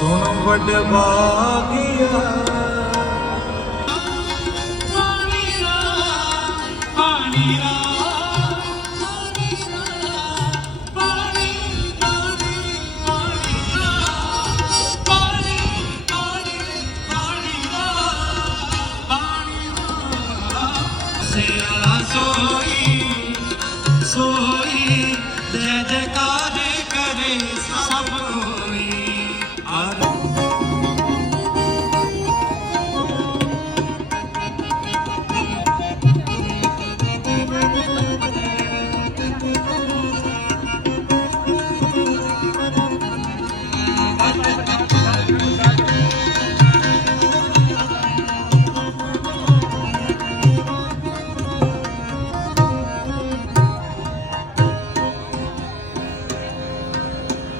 ਸੁਣ ਵਡਭਾਗਿਆ ਸੋਈ ਸੋਈ ਦੇ ਕਰੇ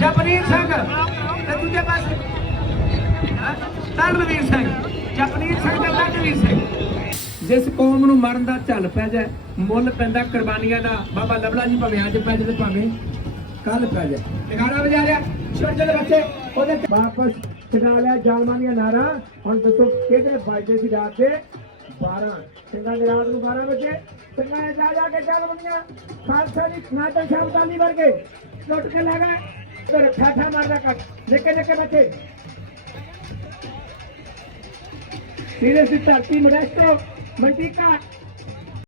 ਜਪਨੀਰ ਸਿੰਘ ਤੇ ਦੂਜੇ ਪਾਸੇ। ਤਰਨਵੀਰ ਸਿੰਘ। ਜਪਨੀਰ ਸਿੰਘ ਤੇ ਤਰਨਵੀਰ ਸਿੰਘ। ਜਿਸ ਕੌਮ ਨੂੰ ਮਰਨ ਦਾ ਝੱਲ ਪੈ ਜਾ ਮੁੱਲ ਪੈਂਦਾ ਕੁਰਬਾਨੀਆਂ ਦਾ। ਬਾਬਾ ਲਵਲਾ ਜੀ ਭਾਵੇਂ ਅੱਜ ਪੈ ਜਾਏ ਭਾਵੇਂ ਕੱਲ ਪੈ ਜਾਏ। ਟਿਕਾਣਾ ਵਜਾ ਰਿਹਾ ਛੋਟੇ ਬੱਚੇ, ਉਹਦੇ ਵਾਪਸ ਟਿਕਾ ਲਿਆ ਜਾਲਮਾਨੀਆਂ ਨਾਰਾ। ਹੁਣ ਦੱਸੋ ਕਿਹੜੇ ਫਾਇਦੇ ਸੀ ਰਾਤ ਦੇ? 12 ਸਿੰਘਾਂ ਦੇ ਰਾਤ ਨੂੰ 12 ਵਜੇ। ਸਿੰਘਾਂ ਨੇ ਜਾ ਜਾ ਕੇ ਜਾਲਮਾਨੀਆਂ ਖਾਲਸਾ ਦੀ ਨਾਟਕ ਸ਼ਬਦਾਲੀ ਵਰਗੇ। ਲੁੱਟ ਕੇ ਲੈ ਗਏ। ਤੇ ਠਾਠਾ ਮਾਰਦਾ ਕੱਟ। ਨਿੱਕੇ ਨਿੱਕੇ ਬੱਚੇ। ਸੀਰੇ ਸੀ ਧਰਤੀ ਮੋਡੈਸਟੋ ਮੰਟੀਕਾ